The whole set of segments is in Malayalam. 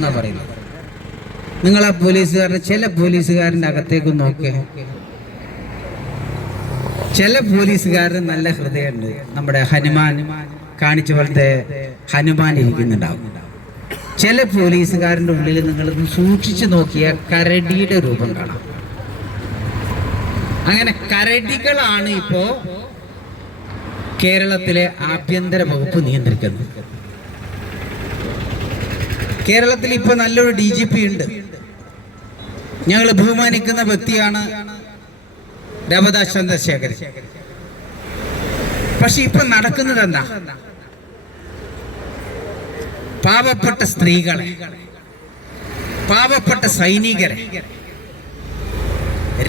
എന്നാ പറയുന്നത്. നിങ്ങൾ ആ പോലീസുകാരനെ, ചില പോലീസുകാരൻ്റെ അകത്തേക്ക് നോക്കേ, ചില പോലീസുകാരന് നല്ല ഹൃദയമുണ്ട്. നമ്മുടെ ഹനുമാൻ കാണിച്ച പോലത്തെ ഹനുമാൻ ഇരിക്കുന്നുണ്ടാവും. ചില പോലീസുകാരൻ്റെ ഉള്ളിൽ നിങ്ങൾ സൂക്ഷിച്ചു നോക്കിയ കരടിയുടെ രൂപം കാണാം. അങ്ങനെ കരടികളാണ് ഇപ്പോ കേരളത്തിലെ ആഭ്യന്തര വകുപ്പ് നിയന്ത്രിക്കുന്നത്. കേരളത്തിൽ ഇപ്പൊ നല്ലൊരു DGP ഉണ്ട്. ഞങ്ങൾ ബഹുമാനിക്കുന്ന വ്യക്തിയാണ് രമദാസ് ചന്ദ്രശേഖരൻ. പക്ഷെ ഇപ്പൊ നടക്കുന്നത് എന്താ? പാവപ്പെട്ട സ്ത്രീകളെ, പാവപ്പെട്ട സൈനികരെ,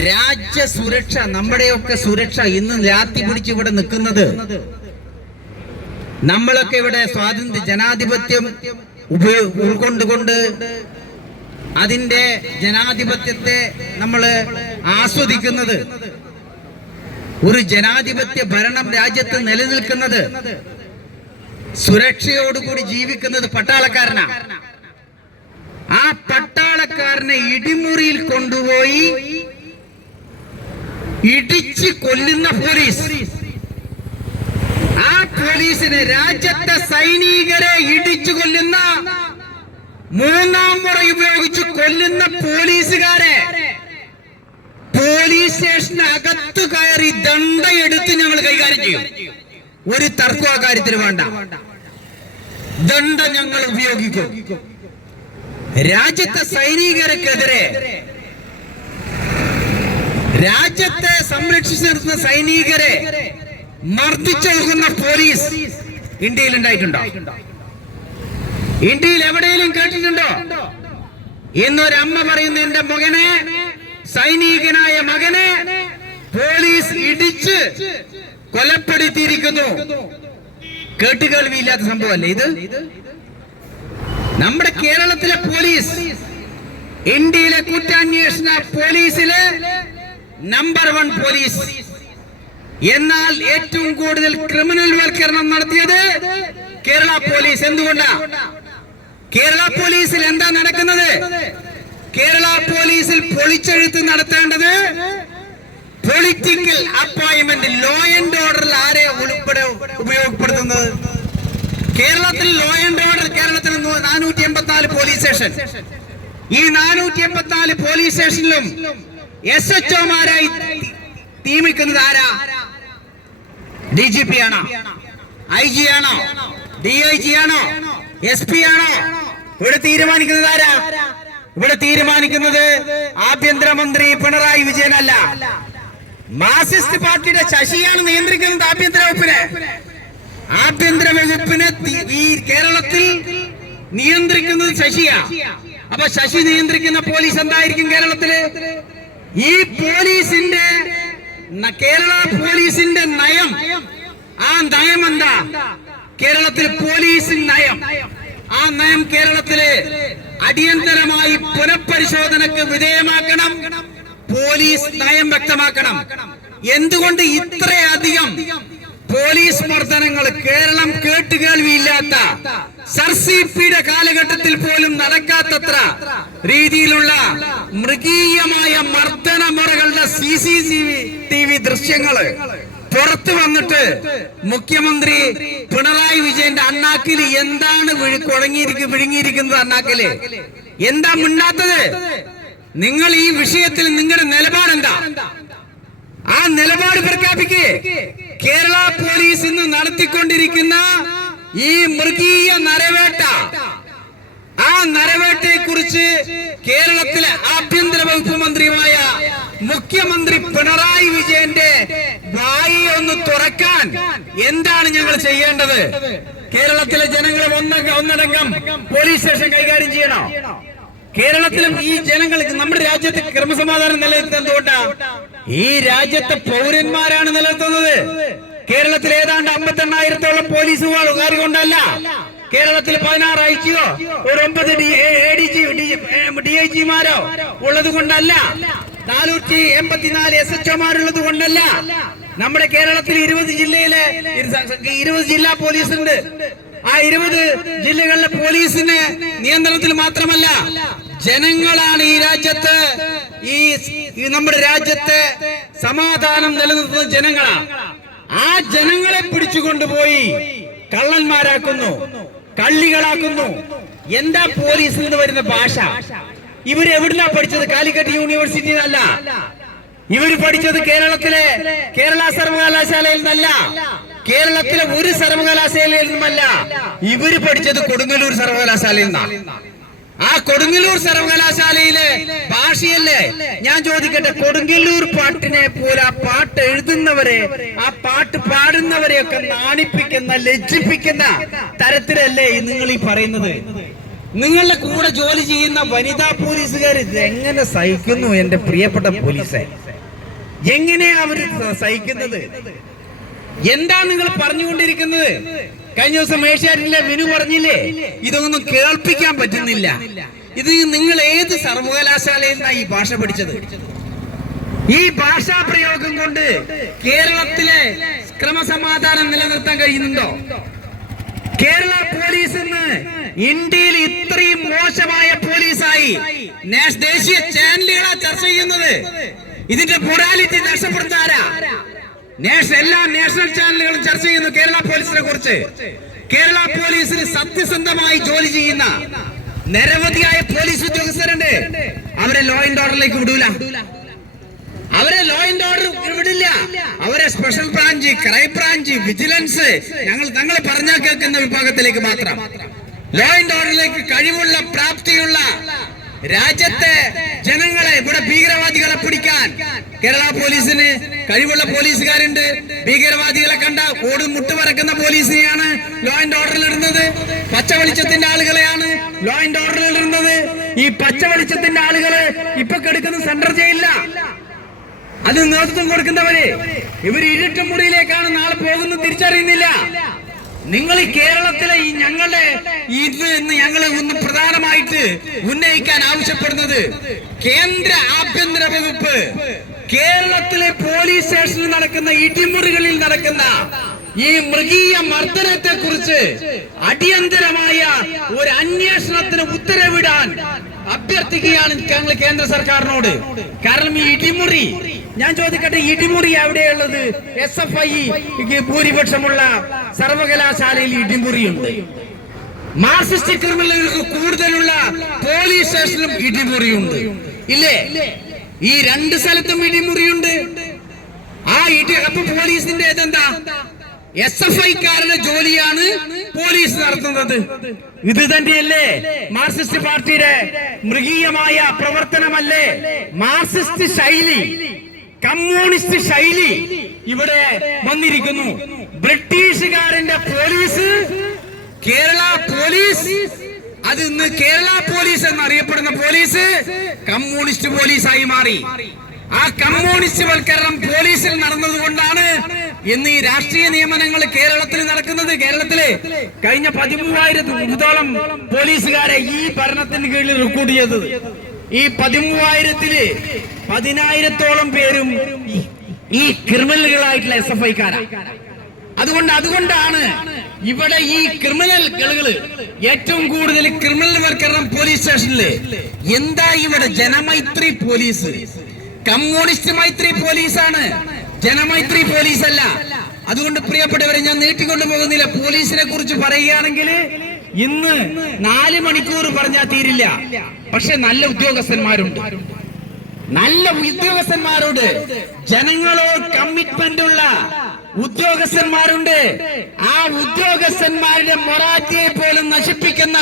രാജ്യസുരക്ഷ, നമ്മുടെയൊക്കെ സുരക്ഷ ഇന്ന് ലാത്തി പിടിച്ച് ഇവിടെ നിൽക്കുന്നത്, നമ്മളൊക്കെ ഇവിടെ സ്വാതന്ത്ര്യ ജനാധിപത്യം ഉൾക്കൊണ്ടുകൊണ്ട് അതിന്റെ ജനാധിപത്യത്തെ നമ്മൾ ആസ്വദിക്കുന്നത്, ഒരു ജനാധിപത്യ ഭരണം രാജ്യത്ത് നിലനിൽക്കുന്നത്, സുരക്ഷയോടുകൂടി ജീവിക്കുന്നത് പട്ടാളക്കാരനാ. ആ പട്ടാളക്കാരനെ ഇടിമുറിയിൽ കൊണ്ടുപോയി ഇടിച്ച് കൊല്ലുന്ന പോലീസ്, ആ പോലീസിനെ, രാജ്യത്തെ സൈനികരെ ഇടിച്ചു കൊല്ലുന്ന, മൂന്നാം മുറ ഉപയോഗിച്ച് കൊല്ലുന്ന പോലീസുകാരെ പോലീസ് സ്റ്റേഷന് അകത്തു കയറി ദണ്ഡയെടുത്ത് ഞങ്ങൾ കൈകാര്യം ചെയ്യും. ഒരു തർക്കം ആ കാര്യത്തിന് വേണ്ട. ദണ്ഡ ഞങ്ങൾ ഉപയോഗിക്കും. രാജ്യത്തെ സൈനികർക്കെതിരെ, രാജ്യത്തെ സംരക്ഷിച്ചു നിർത്തുന്ന സൈനികരെ മർദ്ദിച്ചൊഴുകുന്ന പോലീസ് ഇന്ത്യയിൽ ഉണ്ടായിട്ടുണ്ടോ? ഇന്ത്യയിൽ എവിടെയെങ്കിലും കേട്ടിട്ടുണ്ടോ? എന്നൊരമ്മ പറയുന്ന എന്റെ മകനെ, സൈനികനായ മകനെ പോലീസ് ഇടിച്ച് കൊലപ്പെടുത്തിയിരിക്കുന്നു. കേട്ടുകേൾവിയില്ലാത്ത സംഭവമല്ലേ ഇത്? നമ്മുടെ കേരളത്തിലെ പോലീസ് ഇന്ത്യയിലെ കുറ്റാന്വേഷണ പോലീസിലെ നമ്പർ 1 പോലീസ്. എന്നാൽ ഏറ്റവും കൂടുതൽ ക്രിമിനൽ വൽക്കരണം നടത്തിയത് കേരള പോലീസ്. എന്തുകൊണ്ടാ? കേരള പോലീസിൽ എന്താ നടക്കുന്നത്? കേരള പോലീസിൽ പൊളിച്ചെഴുത്ത് നടത്തേണ്ടത് പൊളിറ്റിക്കൽ അപ്പോയിന്റ്മെന്റ്, ലോ ആൻഡ് ഓർഡറിൽ ആരെ ഉൾപ്പെടെ ഉപയോഗപ്പെടുത്തുന്നത്? കേരളത്തിൽ ലോ ആൻഡ് ഓർഡർ, കേരളത്തിൽ 484 പോലീസ് സ്റ്റേഷൻ. ഈ 484 പോലീസ് സ്റ്റേഷനിലും SHOമാരായി നിയമിക്കുന്നത് ആരാ? DGP ആണോ? IG ആണോ? DIG ആണോ? SP ആണോ? ഇവിടെ തീരുമാനിക്കുന്നത് ആരാ? ഇവിടെ തീരുമാനിക്കുന്നത് ആഭ്യന്തരമന്ത്രി പിണറായി വിജയൻ അല്ല. മാർക്സിസ്റ്റ് പാർട്ടിയുടെ ശശിയാണ് നിയന്ത്രിക്കുന്നത് ആഭ്യന്തര വകുപ്പിനെ. ആഭ്യന്തര വകുപ്പിനെ ഈ കേരളത്തിൽ നിയന്ത്രിക്കുന്നത് ശശിയാ. അപ്പൊ ശശി നിയന്ത്രിക്കുന്ന പോലീസ് എന്തായിരിക്കും കേരളത്തില്? ഈ പോലീസിന്റെ, കേരള പോലീസിന്റെ നയം, ആ നയം എന്താ? കേരളത്തിൽ പോലീസ് നയം, ആ നയം കേരളത്തില് അടിയന്തരമായി പുനഃപരിശോധനക്ക് വിധേയമാക്കണം. പോലീസ് നയം വ്യക്തമാക്കണം. എന്തുകൊണ്ട് ഇത്രയധികം പോലീസ് മർദ്ദനങ്ങൾ കേരളം കേട്ടുകേൾവിയില്ലാത്ത, സർസിപിയുടെ കാലഘട്ടത്തിൽ പോലും നടക്കാത്തത്ര രീതിയിലുള്ള മൃഗീയമായ മർദ്ദന മുറകളുടെ CCTV ദൃശ്യങ്ങള് പുറത്തു വന്നിട്ട് മുഖ്യമന്ത്രി പിണറായി വിജയന്റെ അണ്ണാക്കിൽ എന്താണ് വിഴുങ്ങിയിരിക്കുന്നത്? അണ്ണാക്കില് എന്താ മിണ്ടാത്തത്? നിങ്ങൾ ഈ വിഷയത്തിൽ നിങ്ങളുടെ നിലപാടെന്താ? ആ നിലപാട് പ്രഖ്യാപിക്കേ. കേരള പോലീസ് ഇന്ന് നടത്തിക്കൊണ്ടിരിക്കുന്ന ഈ മൃഗീയ നരവേട്ട, ആ നരവേട്ടയെ കുറിച്ച് കേരളത്തിലെ ആഭ്യന്തര വകുപ്പ് മന്ത്രിയുമായ മുഖ്യമന്ത്രി പിണറായി വിജയന്റെ വായി ഒന്ന് തുറക്കാൻ എന്താണ് ഞങ്ങൾ ചെയ്യേണ്ടത്? കേരളത്തിലെ ജനങ്ങൾ ഒന്നടങ്കം പോലീസ് സ്റ്റേഷൻ കൈകാര്യം ചെയ്യണോ? കേരളത്തിലും ഈ ജനങ്ങൾക്ക്, നമ്മുടെ രാജ്യത്ത് ക്രമസമാധാനം നിലനിർത്തുന്നത് എന്തുകൊണ്ടാ? ഈ രാജ്യത്തെ പൗരന്മാരാണ് നിലനിർത്തുന്നത്. കേരളത്തിൽ ഏതാണ്ട് 58,000-ഓളം പോലീസുകാർ കൊണ്ടല്ല. കേരളത്തിൽ 16 IGO, ഒരു 9 DIGമാരോ ഉള്ളത് കൊണ്ടല്ല, 484 SHOമാരുള്ളത് കൊണ്ടല്ല. നമ്മുടെ കേരളത്തിൽ 20 ജില്ലാ പോലീസ് ഉണ്ട്. ആ 20 ജില്ലകളിലെ പോലീസിന്റെ നിയന്ത്രണത്തിൽ മാത്രമല്ല, ജനങ്ങളാണ് ഈ രാജ്യത്ത് നമ്മുടെ രാജ്യത്തെ സമാധാനം നിലനിർത്തുന്ന ജനങ്ങളാണ്. ആ ജനങ്ങളെ പിടിച്ചുകൊണ്ടുപോയി കള്ളന്മാരാക്കുന്നു, കള്ളികളാക്കുന്നു. എന്താ പോലീസിൽ നിന്ന് വരുന്ന ഭാഷ? ഇവര് എവിടുന്നാ പഠിച്ചത്? കാലിക്കറ്റ് യൂണിവേഴ്സിറ്റി അല്ല. ഇവര് പഠിച്ചത് കേരള സർവകലാശാലയിൽ നിന്നല്ല, കേരളത്തിലെ ഒരു സർവകലാശാലയിൽ നിന്നുമല്ല. ഇവര് പഠിച്ചത് കൊടുങ്ങല്ലൂർ സർവകലാശാലയിൽ നിന്നാണ്. ആ കൊടുങ്ങല്ലൂർ സർവകലാശാലയിലെ ഭാഷയല്ലേ? ഞാൻ ചോദിക്കട്ടെ, കൊടുങ്ങല്ലൂർ പാട്ടിനെ പോലെ ആ പാട്ട് എഴുതുന്നവരെ, ആ പാട്ട് പാടുന്നവരെയൊക്കെ നാണിപ്പിക്കുന്ന, ലജ്ജിപ്പിക്കുന്ന തരത്തിലല്ലേ നിങ്ങൾ ഈ പറയുന്നത്? നിങ്ങളുടെ കൂടെ ജോലി ചെയ്യുന്ന വനിതാ പോലീസുകാർ എങ്ങനെ സഹിക്കുന്നു? എന്റെ പ്രിയപ്പെട്ട പോലീസെ, എങ്ങനെയാ അവര് സഹിക്കുന്നത്? എന്താ നിങ്ങൾ പറഞ്ഞുകൊണ്ടിരിക്കുന്നത്? കഴിഞ്ഞ ദിവസം ഏഷ്യാനെറ്റിലെ വിനു പറഞ്ഞില്ലേ, ഇതൊന്നും കേൾപ്പിക്കാൻ പറ്റുന്നില്ല. ഇത് നിങ്ങൾ ഏത് സർവകലാശാലയിൽ നിന്നാണ് ഈ ഭാഷ പഠിച്ചത്? ഈ ഭാഷാ പ്രയോഗം കൊണ്ട് കേരളത്തിലെ ക്രമസമാധാനം നിലനിർത്താൻ കഴിയുന്നുണ്ടോ? കേരള പോലീസ് ഇന്ന് ഇന്ത്യയിൽ ഇത്രയും മോശമായ പോലീസായി ദേശീയ ചാനലുകളാ ചർച്ച ചെയ്യുന്നത്. ഇതിന്റെ മൊറാലിറ്റി നഷ്ടപ്പെടുത്താരാ? എല്ലാ നാഷണൽ ചാനലുകളും ചർച്ച ചെയ്യുന്നു കേരള പോലീസിനെ കുറിച്ച്. കേരള പോലീസിൽ സത്യസന്ധമായി ജോലി ചെയ്യുന്ന നിരവധിയായ പോലീസ് ഉദ്യോഗസ്ഥരുണ്ട്. അവരെ ലോ ആൻഡ് ഓർഡറിലേക്ക് വിടൂല, അവരെ ലോ ആൻഡ് ഓർഡർ വിടില്ല. അവരെ special branch, crime branch, vigilance, ഞങ്ങൾ പറഞ്ഞാൽ കേൾക്കുന്ന വിഭാഗത്തിലേക്ക് മാത്രം. ലോ ആൻഡ് ഓർഡറിലേക്ക് കഴിവുള്ള, പ്രാപ്തിയുള്ള രാജ്യത്തെ ജനങ്ങളെ, ഇവിടെ ഭീകരവാദികളെ പിടിക്കാൻ കേരള പോലീസിന് കഴിവുള്ള പോലീസുകാരുണ്ട്. ഭീകരവാദികളെ കണ്ട ഓടും മുട്ടുപറക്കുന്ന പോലീസിനെയാണ് ലോ ആൻഡ് ഓർഡറിൽ ഇടുന്നത്. പച്ച വെളിച്ചത്തിന്റെ ആളുകളെയാണ് ലോ ആൻഡ് ഓർഡറിൽ ഇടുന്നത്. ഈ പച്ച വെളിച്ചത്തിന്റെ ആളുകള് ഇപ്പൊ കെടുക്കുന്ന സെൻട്രൽ ജയിലില്ല. അത് നേതൃത്വം കൊടുക്കുന്നവര് ഇവർ ഇരുട്ട് മുറിയിലേക്കാണ് നാളെ പോകുന്നത്, തിരിച്ചറിയുന്നില്ല. നിങ്ങൾ ഈ കേരളത്തിലെ ഞങ്ങളുടെ ഇന്ന് ഞങ്ങൾ ഒന്ന് പ്രധാനമായിട്ട് ഉന്നയിക്കാൻ ആവശ്യപ്പെടുന്നത്, കേന്ദ്ര ആഭ്യന്തര വകുപ്പ് കേരളത്തിലെ പോലീസ് സ്റ്റേഷനിൽ നടക്കുന്ന ഇടിമുറികളിൽ നടക്കുന്ന ഈ മൃഗീയ മർദ്ദനത്തെ കുറിച്ച് അടിയന്തരമായ ഒരു അന്വേഷണത്തിന് ഉത്തരവിടാൻ അഭ്യർത്ഥിക്കുകയാണ് ഞങ്ങൾ കേന്ദ്ര സർക്കാരിനോട്. കാരണം ഈ ഇടിമുറി, ഞാൻ ചോദിക്കട്ടെ, ഇടിമുറി എവിടെയുള്ളത്? SFI ഭൂരിപക്ഷമുള്ള സർവകലാശാലയിൽ ഇടിമുറിയുണ്ട്. മാർക്സിസ്റ്റ് ക്രിമിനലുകൾക്ക് കൂടുതലുള്ള പോലീസ് സ്റ്റേഷനിലും ഇടിമുറിയുണ്ട്, ഇല്ലേ? ഈ രണ്ട് സ്ഥലത്തും ഇടിമുറിയുണ്ട്. അപ്പൊ പോലീസിന്റെ ഇതെന്താ? SFI-ക്കാരുടെ ജോലിയാണ് പോലീസ് നടത്തുന്നത്. ഇത് തന്നെയല്ലേ മാർക്സിസ്റ്റ് പാർട്ടിയുടെ മൃഗീയമായ പ്രവർത്തനമല്ലേ? മാർക്സിസ്റ്റ് ശൈലി, കമ്മ്യൂണിസ്റ്റ് ശൈലി ഇവിടെ വന്നിരിക്കുന്നു. ബ്രിട്ടീഷുകാരന്റെ പോലീസ്, കേരള പോലീസ്, അത് ഇന്ന് കേരള പോലീസ് എന്നറിയപ്പെടുന്ന പോലീസ് കമ്മ്യൂണിസ്റ്റ് പോലീസായി മാറി. ആ കമ്മ്യൂണിസ്റ്റ് വൽക്കരണം പോലീസിൽ നടന്നതുകൊണ്ടാണ് ഇന്ന് ഈ രാഷ്ട്രീയ നിയമനങ്ങൾ കേരളത്തിൽ നടക്കുന്നത്. കേരളത്തില് കഴിഞ്ഞ 13,000-ഓളം പോലീസുകാരെ ഈ ഭരണത്തിന് കീഴിൽ റിക്രൂട്ട് ചെയ്തത്. ഈ 13,000-ല് 10,000-ഓളം പേരും ഈ ക്രിമിനലുകളായിട്ടുള്ള SFI-ക്കാരാണ്. അതുകൊണ്ടാണ് ഇവിടെ ഈ ക്രിമിനലുകള് ഏറ്റവും കൂടുതൽ ക്രിമിനൽ വൽക്കരണം പോലീസ് സ്റ്റേഷനില്. എന്താ ഇവിടെ ജനമൈത്രി പോലീസ്? കമ്മ്യൂണിസ്റ്റ് മൈത്രി പോലീസാണ്, ജനമൈത്രി പോലീസ് അല്ല. അതുകൊണ്ട് പ്രിയപ്പെട്ടവരെ, ഞാൻ നീട്ടിക്കൊണ്ടു പോകുന്നില്ല. പോലീസിനെ കുറിച്ച് പറയുകയാണെങ്കിൽ ഇന്ന് 4 മണിക്കൂർ പറഞ്ഞാൽ തീരില്ല. പക്ഷെ നല്ല ഉദ്യോഗസ്ഥന്മാരുണ്ട്, നല്ല ഉദ്യോഗസ്ഥന്മാരുണ്ട്, ജനങ്ങളോട് കമ്മിറ്റ്മെന്റ് ഉള്ള ഉദ്യോഗസ്ഥന്മാരുണ്ട്. ആ ഉദ്യോഗസ്ഥന്മാരുടെ മൊറാറ്റിയെ പോലും നശിപ്പിക്കുന്ന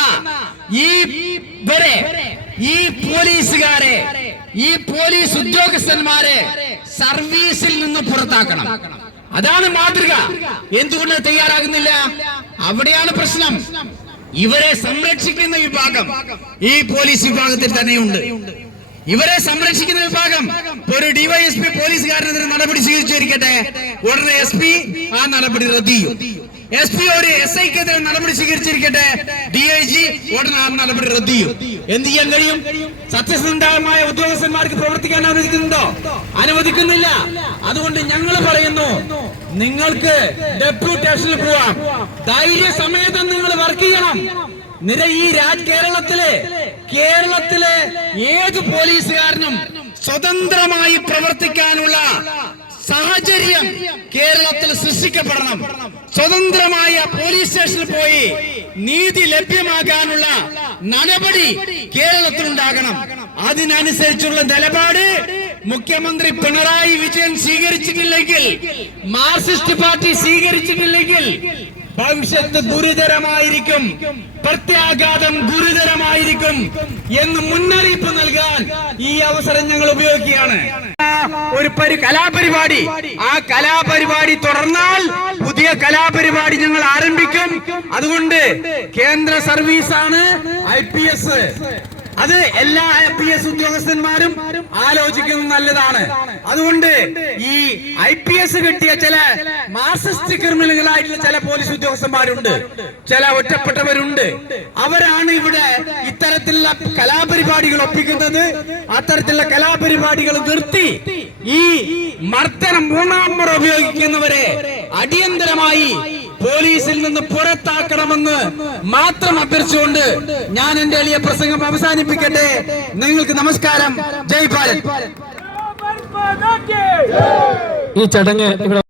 ഈ പോലീസുകാരെ, ഈ പോലീസ് ഉദ്യോഗസ്ഥന്മാരെ സർവീസിൽ നിന്ന് പുറത്താക്കണം. അതാണ് മാതൃക. എന്തുകൊണ്ട് തയ്യാറാകുന്നില്ല? അവിടെയാണ് പ്രശ്നം. ഇവരെ സംരക്ഷിക്കുന്ന വിഭാഗം ഈ പോലീസ് വിഭാഗത്തിൽ തന്നെയുണ്ട്. ഇവരെ സംരക്ഷിക്കുന്ന വിഭാഗം ഒരു DYSP പോലീസുകാരനെതിരെ നടപടി സ്വീകരിച്ചിരിക്കട്ടെ, ഉടനെ SP ആ നടപടി റദ്ദ് ചെയ്യും. SP ഒരു SI-ക്കെതിരെ നടപടി സ്വീകരിച്ചിരിക്കട്ടെ, DIG ഉടനെ ആ നടപടി റദ്ദ് ചെയ്യും. എന്ത് ചെയ്യാൻ കഴിയും? സത്യസന്ധമായ ഉദ്യോഗസ്ഥന്മാർക്ക് പ്രവർത്തിക്കാൻ അനുവദിക്കുന്നുണ്ടോ? അനുവദിക്കുന്നില്ല. അതുകൊണ്ട് ഞങ്ങൾ പറയുന്നു, നിങ്ങൾക്ക് ഡെപ്യൂട്ടേഷനിൽ പോവാം. ധൈര്യസമേതം നിങ്ങൾ വർക്ക് ചെയ്യണം. ഈ കേരളത്തിലെ ഏത് പോലീസുകാരനും സ്വതന്ത്രമായി പ്രവർത്തിക്കാനുള്ള സാഹചര്യം കേരളത്തിൽ സൃഷ്ടിക്കപ്പെടണം. സ്വതന്ത്രമായ പോലീസ് സ്റ്റേഷനിൽ പോയി നീതി ലഭ്യമാകാനുള്ള നടപടി കേരളത്തിലുണ്ടാകണം. അതിനനുസരിച്ചുള്ള നിലപാട് മുഖ്യമന്ത്രി പിണറായി വിജയൻ സ്വീകരിച്ചിട്ടില്ലെങ്കിൽ, മാർക്സിസ്റ്റ് പാർട്ടി സ്വീകരിച്ചിട്ടില്ലെങ്കിൽ ഭവിഷ്യത്ത് ഗുരുതരമായിരിക്കും, പ്രത്യാഘാതം ഗുരുതരമായിരിക്കും എന്ന് മുന്നറിയിപ്പ് നൽകാൻ ഈ അവസരം ഞങ്ങൾ ഉപയോഗിക്കുകയാണ്. ഒരു കലാപരിപാടി, ആ കലാപരിപാടി തുടർന്നാൽ പുതിയ കലാപരിപാടി ഞങ്ങൾ ആരംഭിക്കും. അതുകൊണ്ട് കേന്ദ്ര സർവീസാണ് IPS. അത് എല്ലാ IPS ഉദ്യോഗസ്ഥന്മാരും ആലോചിക്കുന്നത് നല്ലതാണ്. അതുകൊണ്ട് ഈ IPS കിട്ടിയ ചില മാർക്സിസ്റ്റ് ക്രിമിനലുകളായിട്ടുള്ള ചില പോലീസ് ഉദ്യോഗസ്ഥന്മാരുണ്ട്, ചില ഒറ്റപ്പെട്ടവരുണ്ട്. അവരാണ് ഇവിടെ ഇത്തരത്തിലുള്ള കലാപരിപാടികൾ ഒപ്പിക്കുന്നത്. അത്തരത്തിലുള്ള കലാപരിപാടികൾ നിർത്തി ഈ മർദ്ദനം മൂന്നാം മുറ ഉപയോഗിക്കുന്നവരെ അടിയന്തരമായി പോലീസിൽ നിന്ന് പുറത്താക്കണമെന്ന് മാത്രം അഭ്യർത്ഥിച്ചുകൊണ്ട് ഞാൻ എന്റെ എളിയ പ്രസംഗം അവസാനിപ്പിക്കട്ടെ. നിങ്ങൾക്ക് നമസ്കാരം. ജയ് ഭാരത്. ഈ ചടങ്ങ് ഇവിടെ